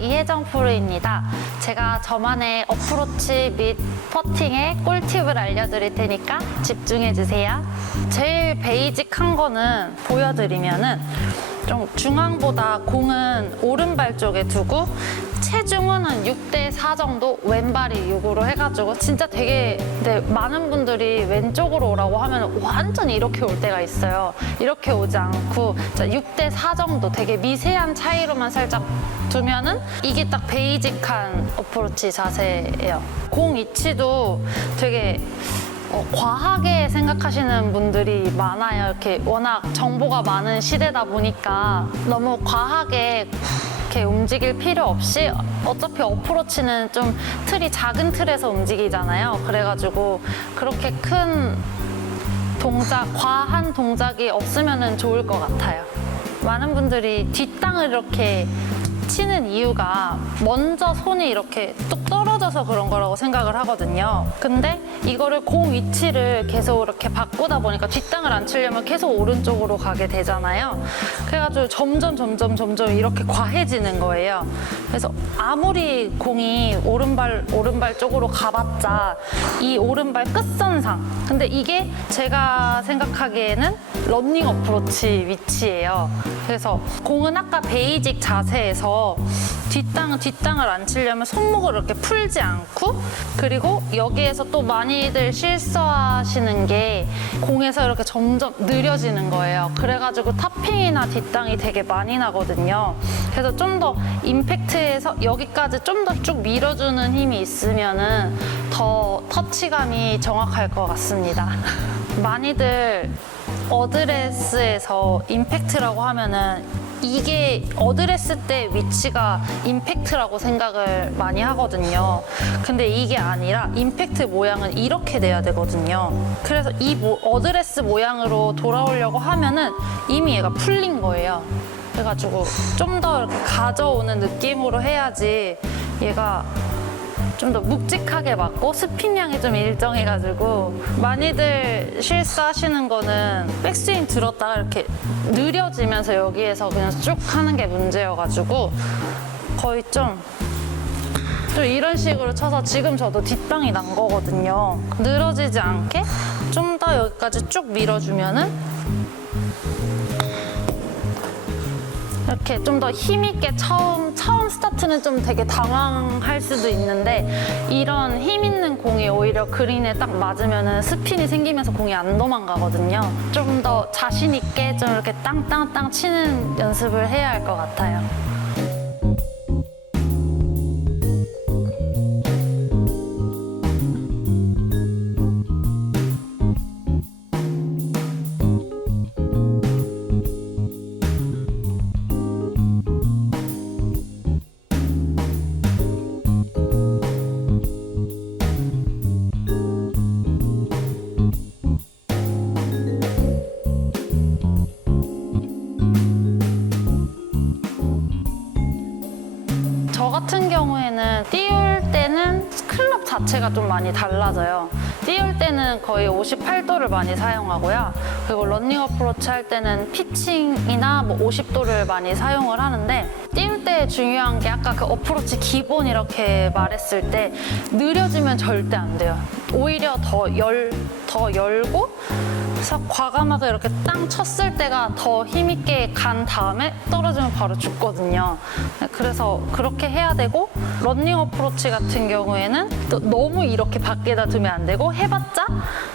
이혜정 프로입니다. 제가 저만의 어프로치 및 퍼팅의 꿀팁을 알려드릴 테니까 집중해주세요. 제일 베이직한 거는 보여드리면은 좀 중앙보다 공은 오른발 쪽에 두고 체중은 한 6대4 정도, 왼발이 6으로 해가지고 진짜 되게 근데 많은 분들이 왼쪽으로 오라고 하면 완전히 이렇게 올 때가 있어요. 이렇게 오지 않고 6대4 정도 되게 미세한 차이로만 살짝 두면은 이게 딱 베이직한 어프로치 자세예요. 공 위치도 되게 과하게 생각하시는 분들이 많아요. 이렇게 워낙 정보가 많은 시대다 보니까 너무 과하게 이렇게 움직일 필요 없이 어차피 어프로치는 좀 틀이 작은 틀에서 움직이잖아요. 그래가지고 그렇게 큰 동작, 과한 동작이 없으면 좋을 것 같아요. 많은 분들이 뒷땅을 이렇게 치는 이유가 먼저 손이 이렇게 뚝 떨어져서 그런 거라고 생각을 하거든요. 근데 이거를 공 위치를 계속 이렇게 바꾸다 보니까 뒷땅을 안 치려면 계속 오른쪽으로 가게 되잖아요. 그래가지고 점점 이렇게 과해지는 거예요. 그래서 아무리 공이 오른발 쪽으로 가봤자 이 오른발 끝선상. 근데 이게 제가 생각하기에는 러닝 어프로치 위치예요. 그래서 공은 아까 베이직 자세에서 뒷땅을 안 치려면 손목을 이렇게 풀지 않고, 그리고 여기에서 또 많이들 실수하시는 게 공에서 이렇게 점점 느려지는 거예요. 그래가지고 탑핑이나 뒷땅이 되게 많이 나거든요. 그래서 좀 더 임팩트에서 여기까지 좀 더 쭉 밀어주는 힘이 있으면은 더 터치감이 정확할 것 같습니다. 많이들 어드레스에서 임팩트라고 하면은 이게 어드레스 때 위치가 임팩트라고 생각을 많이 하거든요. 근데 이게 아니라 임팩트 모양은 이렇게 돼야 되거든요. 그래서 이 어드레스 모양으로 돌아오려고 하면은 이미 얘가 풀린 거예요. 그래가지고 좀 더 이렇게 가져오는 느낌으로 해야지 얘가 좀 더 묵직하게 맞고 스핀량이 좀 일정해가지고 많이들 실수하시는 거는 백스윙 들었다가 이렇게 느려지면서 여기에서 그냥 쭉 하는 게 문제여가지고 거의 좀 이런 식으로 쳐서 지금 저도 뒷땅이 난 거거든요. 늘어지지 않게 좀 더 여기까지 쭉 밀어주면은 이렇게 좀 더 힘있게 처음 스타트는 좀 되게 당황할 수도 있는데 이런 힘 있는 공이 오히려 그린에 딱 맞으면은 스핀이 생기면서 공이 안 도망가거든요. 좀 더 자신 있게 좀 이렇게 땅땅땅 치는 연습을 해야 할 것 같아요. 저 같은 경우에는 띄울 때는 클럽 자체가 좀 많이 달라져요. 띄울 때는 거의 58도를 많이 사용하고요. 그리고 러닝 어프로치 할 때는 피칭이나 50도를 많이 사용을 하는데 띄울 때 중요한 게 아까 그 어프로치 기본 이렇게 말했을 때 느려지면 절대 안 돼요. 오히려 더 열고 그래서 과감하게 이렇게 땅 쳤을 때가 더 힘있게 간 다음에 떨어지면 바로 죽거든요. 그래서 그렇게 해야 되고 러닝 어프로치 같은 경우에는 또 너무 이렇게 밖에다 두면 안 되고 해봤자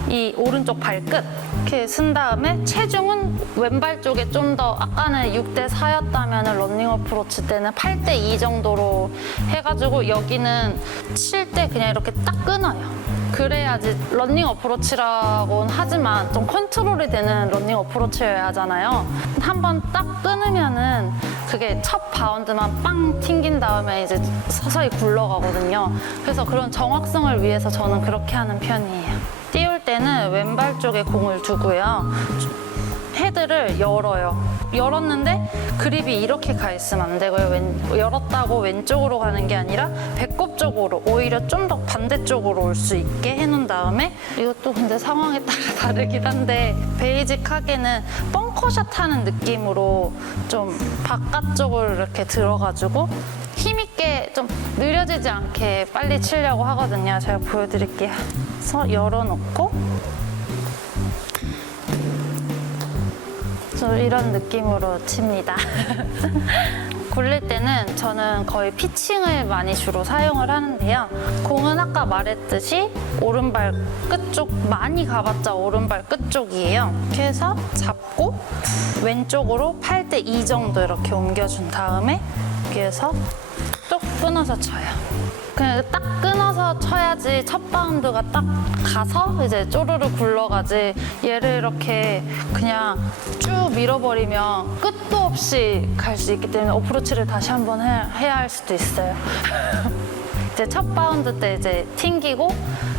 이 오른쪽 발끝 이렇게 쓴 다음에 체중은 왼발 쪽에 좀 더 아까는 6대4였다면 러닝 어프로치 때는 8대2 정도로 해가지고 여기는 칠 때 그냥 이렇게 딱 끊어요. 그래야지 러닝 어프로치라고는 하지만 좀 컨트롤이 되는 러닝 어프로치여야 하잖아요. 한번 딱 끊으면은 그게 첫 바운드만 빵 튕긴 다음에 이제 서서히 굴러가거든요. 그래서 그런 정확성을 위해서 저는 그렇게 하는 편이에요. 띄울 때는 왼발 쪽에 공을 두고요. 헤드를 열었는데 그립이 이렇게 가 있으면 안 되고요. 열었다고 왼쪽으로 가는 게 아니라 배꼽 쪽으로 오히려 좀 더 반대쪽으로 올 수 있게 해놓은 다음에 이것도 근데 상황에 따라 다르긴 한데 베이직하게는 벙커샷 하는 느낌으로 좀 바깥쪽으로 이렇게 들어가지고 힘있게 좀 느려지지 않게 빨리 치려고 하거든요. 제가 보여드릴게요. 그래서 열어놓고 좀 이런 느낌으로 칩니다. 굴릴 때는 저는 거의 피칭을 많이 주로 사용을 하는데요. 공은 아까 말했듯이 오른발 끝쪽, 많이 가봤자 오른발 끝쪽이에요. 이렇게 해서 잡고 왼쪽으로 8대2 정도 이렇게 옮겨준 다음에 여기에서 쭉 끊어서 쳐요. 그냥 딱 끊어서 쳐야지 첫 바운드가 딱 가서 이제 쪼르르 굴러가지, 얘를 이렇게 그냥 쭉 밀어버리면 끝도 없이 갈 수 있기 때문에 어프로치를 다시 한번 해야 할 수도 있어요. 이제 첫 바운드 때 이제 튕기고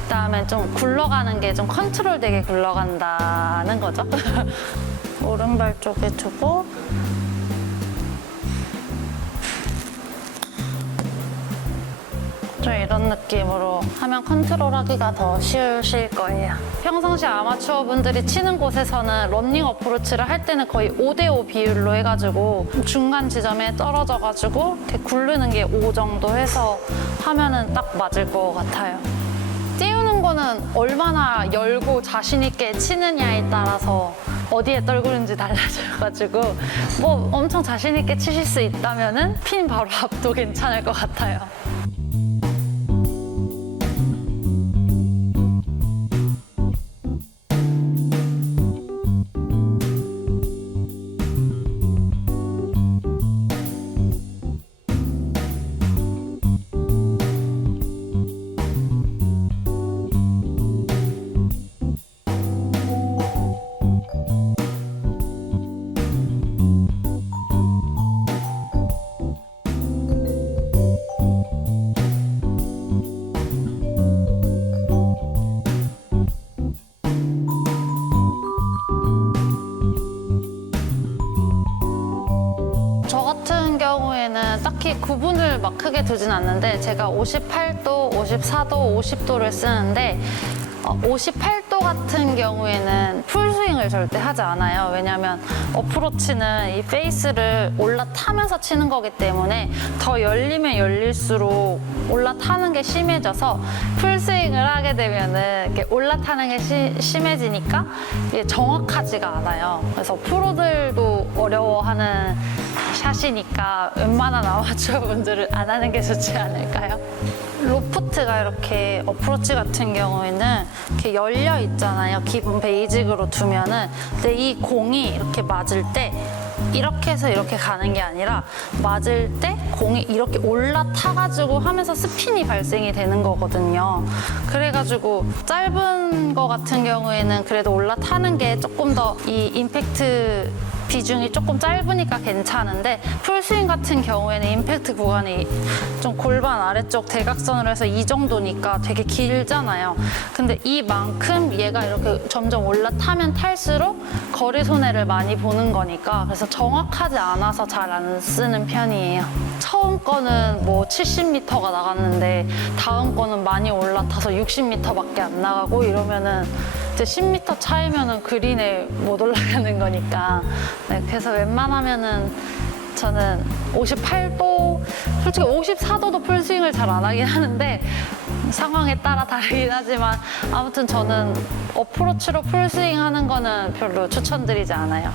그다음에 좀 굴러가는 게 좀 컨트롤 되게 굴러간다는 거죠. 오른발 쪽에 두고 좀 이런 느낌으로 하면 컨트롤하기가 더 쉬우실 거예요. 평상시 아마추어 분들이 치는 곳에서는 러닝 어프로치를 할 때는 거의 5대5 비율로 해가지고 중간 지점에 떨어져가지고 이렇게 굴르는 게 5 정도 해서 하면은 딱 맞을 것 같아요. 띄우는 거는 얼마나 열고 자신 있게 치느냐에 따라서 어디에 떨구는지 달라져가지고 뭐 엄청 자신 있게 치실 수 있다면은 핀 바로 앞도 괜찮을 것 같아요. 저 같은 경우에는 딱히 구분을 막 크게 두진 않는데 제가 58도, 54도, 50도를 쓰는데 58도 같은 경우에는 풀스윙을 절대 하지 않아요. 왜냐면 어프로치는 이 페이스를 올라타면서 치는 거기 때문에 더 열리면 열릴수록 올라타는 게 심해져서 풀스윙을 하게 되면은 이렇게 올라타는 게 심해지니까 이게 정확하지가 않아요. 그래서 프로들도 어려워하는 샷이니까 웬만한 아마추어 분들은 안 하는 게 좋지 않을까요? 로프트가 이렇게 어프로치 같은 경우에는 이렇게 열려 있잖아요. 기본 베이직으로 두면은. 근데 이 공이 이렇게 맞을 때 이렇게 해서 이렇게 가는 게 아니라 맞을 때 공이 이렇게 올라타가지고 하면서 스핀이 발생이 되는 거거든요. 그래가지고 짧은 거 같은 경우에는 그래도 올라타는 게 조금 더 이 임팩트 비중이 조금 짧으니까 괜찮은데 풀스윙 같은 경우에는 임팩트 구간이 좀 골반 아래쪽 대각선으로 해서 이 정도니까 되게 길잖아요. 근데 이만큼 얘가 이렇게 점점 올라타면 탈수록 거리 손해를 많이 보는 거니까 그래서 정확하지 않아서 잘 안 쓰는 편이에요. 처음 거는 뭐 70m가 나갔는데 다음 거는 많이 올라타서 60m밖에 안 나가고 이러면은 이제 10m 차이면은 그린에 못 올라가는 거니까. 네, 그래서 웬만하면은 저는 58도, 솔직히 54도도 풀스윙을 잘 안 하긴 하는데 상황에 따라 다르긴 하지만 아무튼 저는 어프로치로 풀스윙 하는 거는 별로 추천드리지 않아요.